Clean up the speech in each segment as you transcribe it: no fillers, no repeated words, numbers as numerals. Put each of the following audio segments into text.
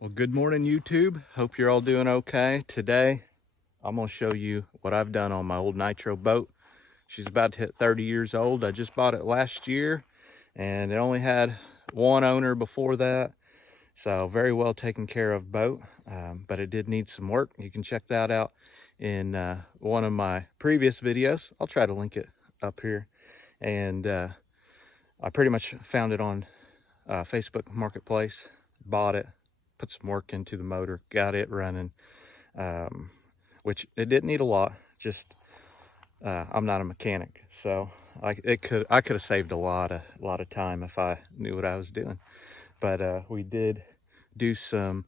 Well, good morning, YouTube. Hope you're all doing okay. Today, I'm going to show you what I've done on my old Nitro boat. She's about to hit 30 years old. I just bought it last year, and it only had one owner before that. So very well taken care of boat, but it did need some work. You can check that out in one of my previous videos. I'll try to link it up here. And I pretty much found it on Facebook Marketplace, bought it, put some work into the motor, got it running, which it didn't need a lot. Just I'm not a mechanic, so I could have saved a lot of time if I knew what I was doing. But we did do some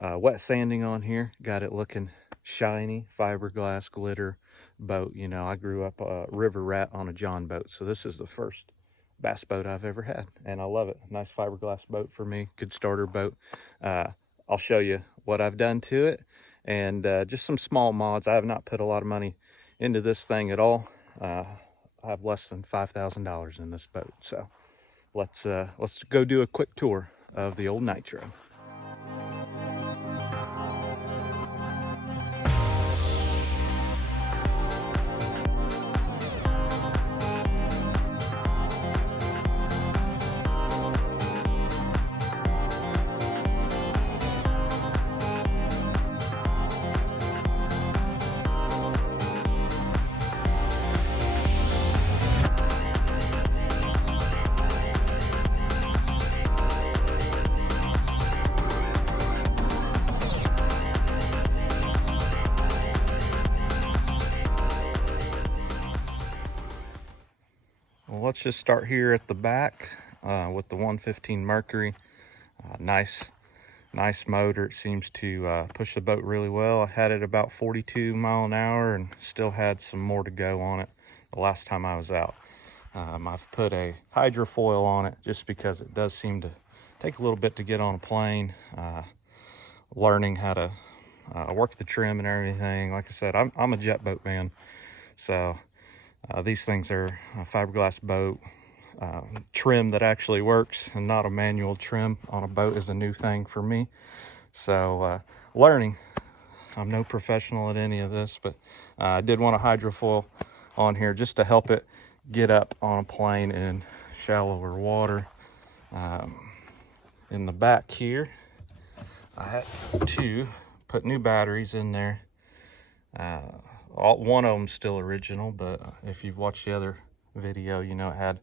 wet sanding on here, got it looking shiny, fiberglass glitter boat. You know, I grew up a river rat on a John boat, so this is the first bass boat I've ever had, and I love it. Nice fiberglass boat for me, good starter boat. I'll show you what I've done to it, and just some small mods. I have not put a lot of money into this thing at all. I have less than $5,000 in this boat, so let's go do a quick tour of the old Nitro. Well, let's just start here at the back with the 115 Mercury. Nice motor. It seems to push the boat really well. I had it about 42 mile an hour and still had some more to go on it the last time I was out. I've put a hydrofoil on it just because it does seem to take a little bit to get on a plane. Learning how to work the trim and everything. Like I said, I'm a jet boat man, so these things are a fiberglass boat. Trim that actually works and not a manual trim on a boat is a new thing for me. So learning. I'm no professional at any of this, but I did want a hydrofoil on here just to help it get up on a plane in shallower water. In the back here, I had to put new batteries in there. One of them still original, but if you've watched the other video, you know it had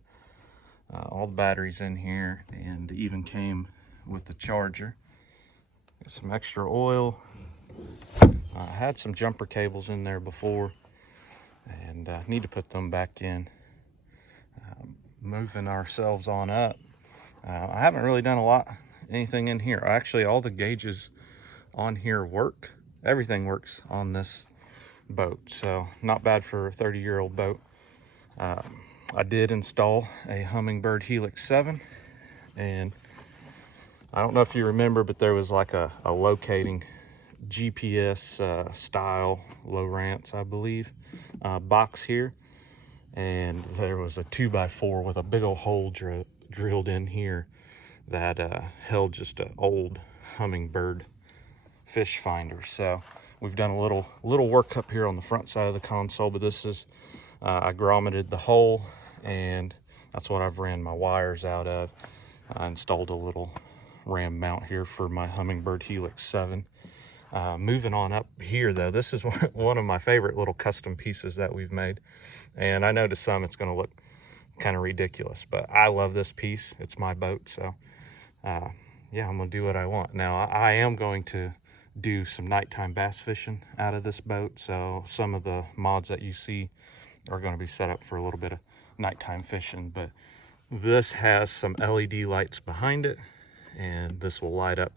all the batteries in here, and even came with the charger. Got some extra oil. I had some jumper cables in there before, and need to put them back in. Moving ourselves on up, I haven't really done anything in here. Actually, all the gauges on here work. Everything works on this boat, so not bad for a 30-year-old boat. I did install a Humminbird Helix 7, and I don't know if you remember, but there was like a locating GPS style Lowrance, I believe, box here, and there was a 2x4 with a big old hole drilled in here that held just an old Humminbird fish finder. So we've done a little work up here on the front side of the console, but this is I grommeted the hole, and that's what I've ran my wires out of. I installed a little ram mount here for my Humminbird Helix 7. Moving on up here though, this is one of my favorite little custom pieces that we've made, and I know to some it's going to look kind of ridiculous, but I love this piece. It's my boat, so yeah, I'm gonna do what I want. Now I am going to do some nighttime bass fishing out of this boat, so some of the mods that you see are going to be set up for a little bit of nighttime fishing. But this has some LED lights behind it, and this will light up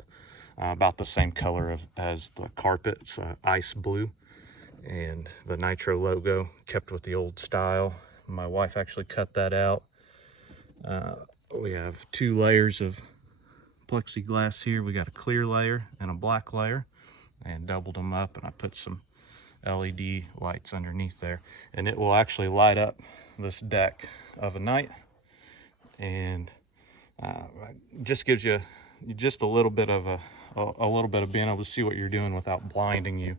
about the same color as the carpet. It's ice blue, and the Nitro logo kept with the old style. My wife actually cut that out. We have 2 layers of plexiglass here. We got a clear layer and a black layer, and doubled them up, and I put some LED lights underneath there, and it will actually light up this deck of a night, and just gives you just a little bit of a little bit of being able to see what you're doing without blinding you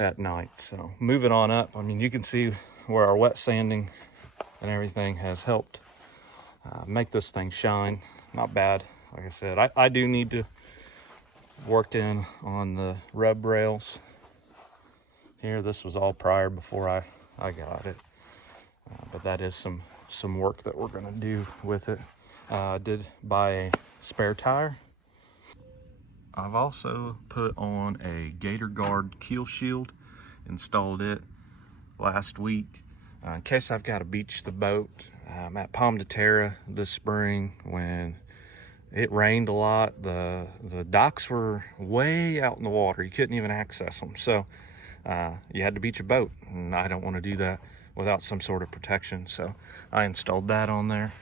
at night. So moving on up, I mean, you can see where our wet sanding and everything has helped make this thing shine. Not bad. Like I said, I do need to work in on the rub rails here. This was all prior before I got it, but that is some work that we're going to do with it. I did buy a spare tire. I've also put on a Gator Guard keel shield, installed it last week in case I've got to beach the boat. At Palm de Terra this spring, when it rained a lot, the docks were way out in the water. You couldn't even access them. So you had to beach a boat, and I don't want to do that without some sort of protection. So I installed that on there.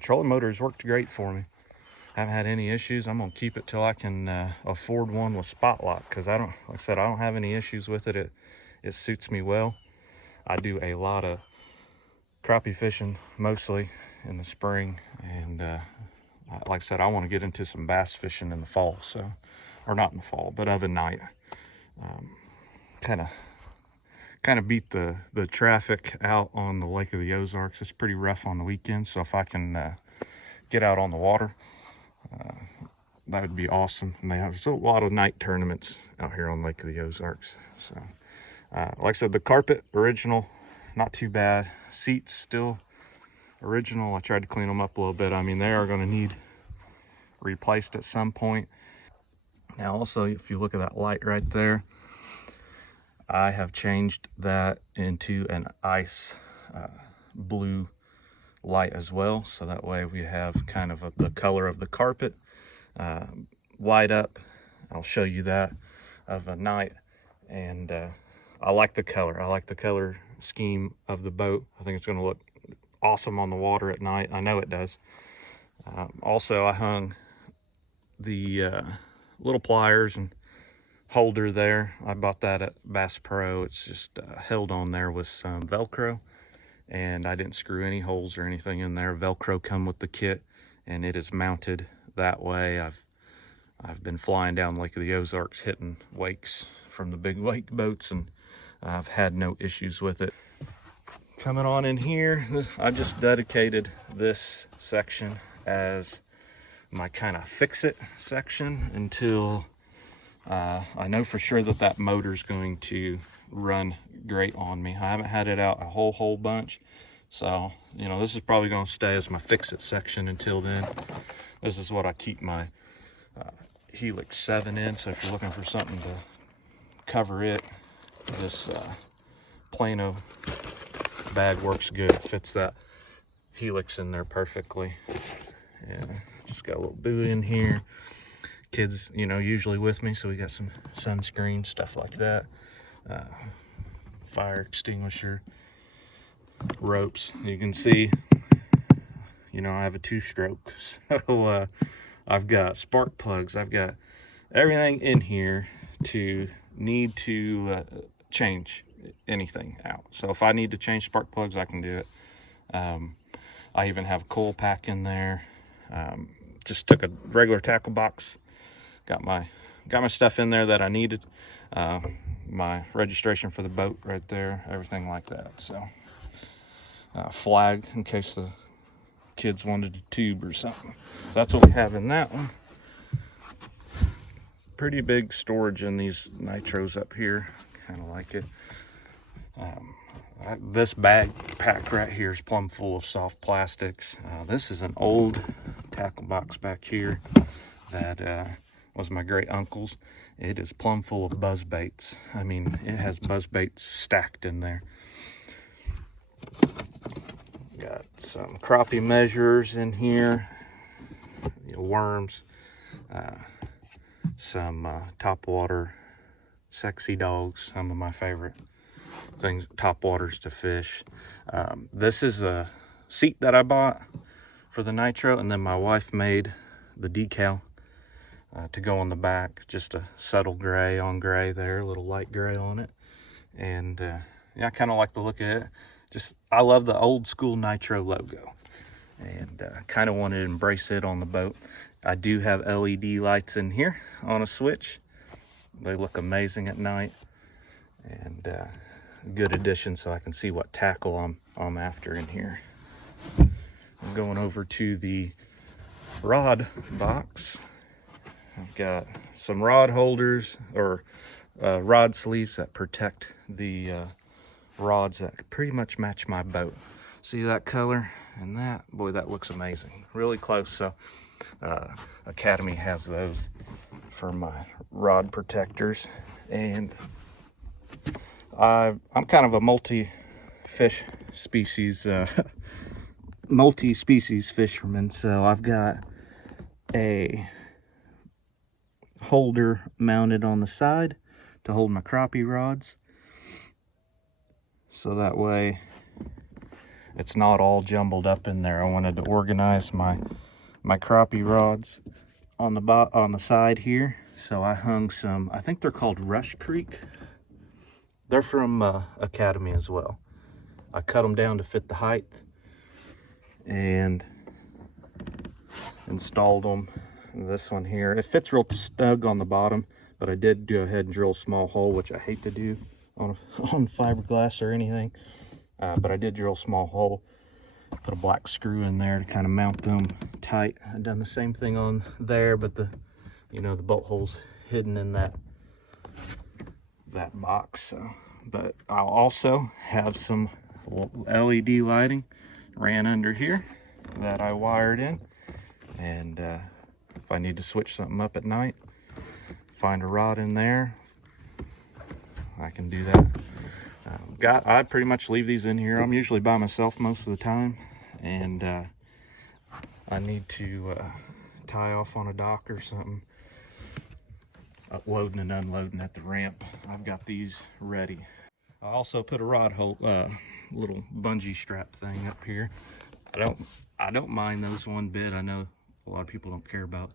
Trolling motor has worked great for me. Haven't had any issues. I'm gonna keep it till I can afford one with spot lock, because like I said, I don't have any issues with it. It suits me well. I do a lot of crappie fishing, mostly in the spring, and like I said, I want to get into some bass fishing in the fall. So, or not in the fall, but of a night. Kind of beat the traffic out on the Lake of the Ozarks. It's pretty rough on the weekends, so if I can get out on the water, that would be awesome. And they have a lot of night tournaments out here on Lake of the Ozarks. So like I said, the carpet original, not too bad. Seats still original. I tried to clean them up a little bit. I mean, they are going to need replaced at some point. Now also, if you look at that light right there, I have changed that into an ice blue light as well, so that way we have kind of the color of the carpet light up. I'll show you that of a night, and I like the color. I like the color scheme of the boat. I think it's going to look awesome on the water at night. I know it does. Also, I hung the little pliers and holder there. I bought that at Bass Pro. It's just held on there with some Velcro, and I didn't screw any holes or anything in there. Velcro come with the kit, and it is mounted that way. I've been flying down Lake of the Ozarks hitting wakes from the big wake boats, and I've had no issues with it. Coming on in here, I just dedicated this section as my kind of fix-it section until I know for sure that motor's going to run great on me. I haven't had it out a whole bunch, so you know, this is probably going to stay as my fix-it section until then. This is what I keep my Helix 7 in, so if you're looking for something to cover it, this Plano bag works good. It fits that Helix in there perfectly. Yeah, just got a little buoy in here. Kids, you know, usually with me, so we got some sunscreen, stuff like that. Fire extinguisher, ropes. You can see, you know, I have a 2-stroke, so I've got spark plugs. I've got everything in here to need to change anything out. So if I need to change spark plugs, I can do it. I even have a coil pack in there. Just took a regular tackle box, got my stuff in there that I needed. My registration for the boat right there, everything like that. So flag in case the kids wanted a tube or something. So that's what we have in that one. Pretty big storage in these Nitros up here. Kind of like it. This bag pack right here is plumb full of soft plastics. This is an old tackle box back here that was my great uncle's. It is plumb full of buzz baits. I mean, it has buzz baits stacked in there. Got some crappie measures in here, you know, worms, some topwater sexy dogs, some of my favorite things, topwaters to fish. This is a seat that I bought for the Nitro, and then my wife made the decal to go on the back, just a subtle gray on gray there, a little light gray on it. And yeah, I kind of like the look of it. I love the old school Nitro logo. and kind of wanted to embrace it on the boat. I do have LED lights in here on a switch. They look amazing at night, and good addition so I can see what tackle I'm after in here. I'm going over to the rod box. I've got some rod holders, or rod sleeves that protect the rods that pretty much match my boat. See that color and that? Boy, that looks amazing. Really close. So Academy has those for my rod protectors. And I'm kind of a multi-species fisherman. So I've got a holder mounted on the side to hold my crappie rods, so that way it's not all jumbled up in there. I wanted to organize my crappie rods on the side here, so I hung some, I think they're called Rush Creek. They're from Academy as well. I cut them down to fit the height and installed them. This one here, it fits real snug on the bottom, but I did go ahead and drill a small hole, which I hate to do on fiberglass or anything, but I did drill a small hole, put a black screw in there to kind of mount them tight. I've done the same thing on there, but the bolt hole's hidden in that box. So, but I'll also have some LED lighting ran under here that I wired in, and if I need to switch something up at night, find a rod in there, I can do that. I pretty much leave these in here. I'm usually by myself most of the time, and I need to tie off on a dock or something, uploading and unloading at the ramp. I've got these ready. I also put a rod hole, little bungee strap thing up here. I don't mind those one bit. I know a lot of people don't care about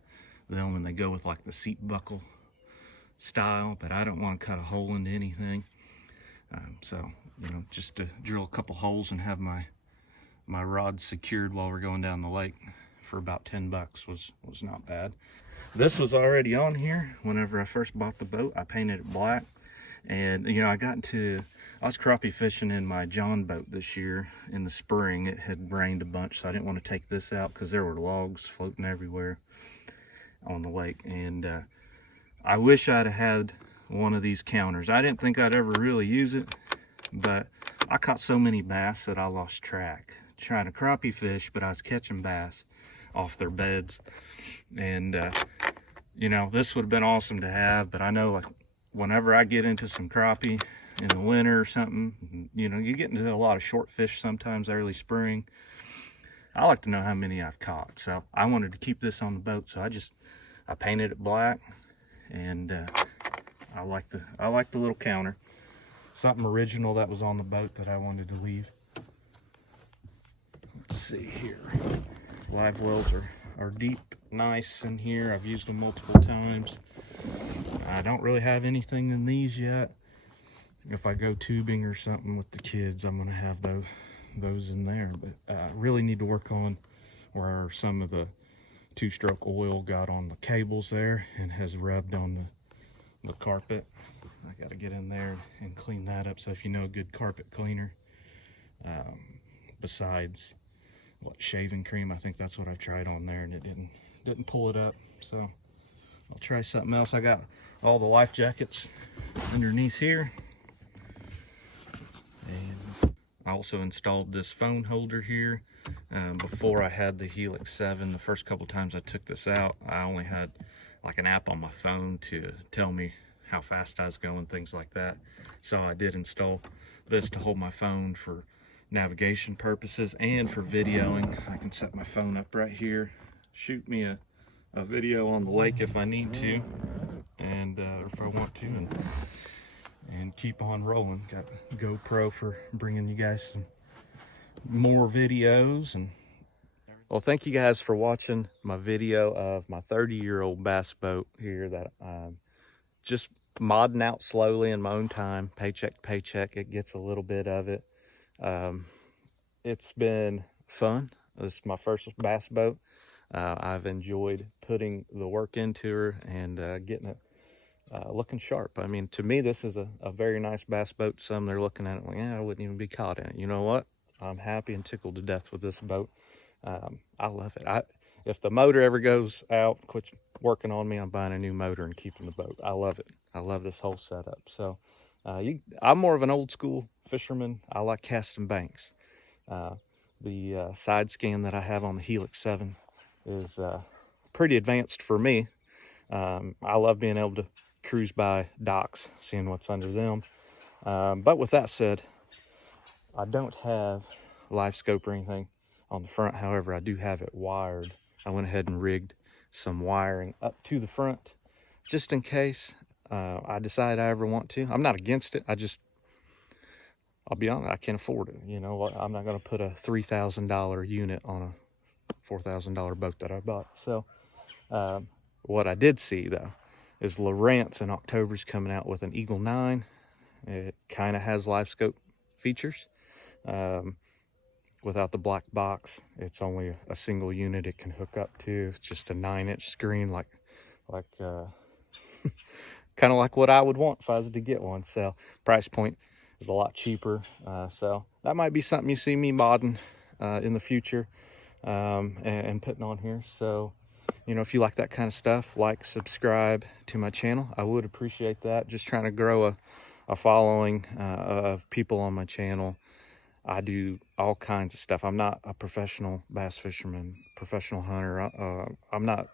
them when they go with like the seat buckle style, but I don't want to cut a hole into anything. So, just to drill a couple holes and have my rod secured while we're going down the lake for about 10 bucks was not bad. This was already on here whenever I first bought the boat. I painted it black, and I was crappie fishing in my John boat this year in the spring. It had rained a bunch, so I didn't want to take this out because there were logs floating everywhere on the lake. And I wish I'd had one of these counters. I didn't think I'd ever really use it, but I caught so many bass that I lost track trying to crappie fish, but I was catching bass off their beds. And this would have been awesome to have, but I know, like, whenever I get into some crappie in the winter or something, you get into a lot of short fish sometimes early spring. I like to know how many I've caught, so I wanted to keep this on the boat, so I painted it black, and I like the little counter. Something original that was on the boat that I wanted to leave. Let's see here. Live wells are deep, nice in here. I've used them multiple times. I don't really have anything in these yet. If I go tubing or something with the kids, I'm going to have those in there. But I really need to work on where some of the two-stroke oil got on the cables there and has rubbed on the carpet. I got to get in there and clean that up. So if you know a good carpet cleaner, besides shaving cream, I think that's what I tried on there, and it didn't pull it up. So I'll try something else. I got all the life jackets underneath here, and I also installed this phone holder here. Before I had the Helix 7, the first couple times I took this out, I only had like an app on my phone to tell me how fast I was going, things like that. So I did install this to hold my phone for navigation purposes and for videoing. I can set my phone up right here, shoot me a video on the lake if I need to, and if I want to, and keep on rolling. Got GoPro for bringing you guys some more videos. And well, thank you guys for watching my video of my 30-year-old bass boat here that I'm just modding out slowly in my own time, paycheck to paycheck. It gets a little bit of it. It's been fun. This is my first bass boat. I've enjoyed putting the work into her and getting it looking sharp. I mean, to me, this is a very nice bass boat. Some they're looking at it like, yeah, I wouldn't even be caught in it. You know what? I'm happy and tickled to death with this boat. I love it. If the motor ever goes out, quits working on me, I'm buying a new motor and keeping the boat. I love it. I love this whole setup. So I'm more of an old school fisherman. I like casting banks. The side scan that I have on the Helix 7 is pretty advanced for me. I love being able to cruise by docks, seeing what's under them. But with that said, I don't have live scope or anything on the front. However, I do have it wired. I went ahead and rigged some wiring up to the front just in case I decide I ever want to. I'm not against it. I'll be honest, I can't afford it. You know, I'm not going to put a $3,000 unit on a $4,000 boat that I bought. So what I did see though is Lowrance in October is coming out with an Eagle 9. It kind of has live scope features. Without the black box, it's only a single unit it can hook up to. It's just a 9-inch screen, like kind of like what I would want if I was to get one. So price point is a lot cheaper. So that might be something you see me modding in the future and putting on here. So, you know, if you like that kind of stuff, like, subscribe to my channel. I would appreciate that. Just trying to grow a following of people on my channel. I do all kinds of stuff. I'm not a professional bass fisherman, professional hunter. I'm not,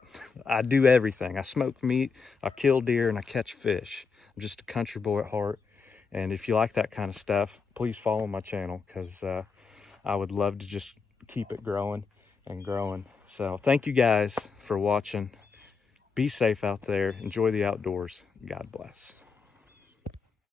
I do everything. I smoke meat, I kill deer, and I catch fish. I'm just a country boy at heart. And if you like that kind of stuff, please follow my channel, because I would love to just keep it growing and growing. So thank you guys for watching. Be safe out there. Enjoy the outdoors. God bless.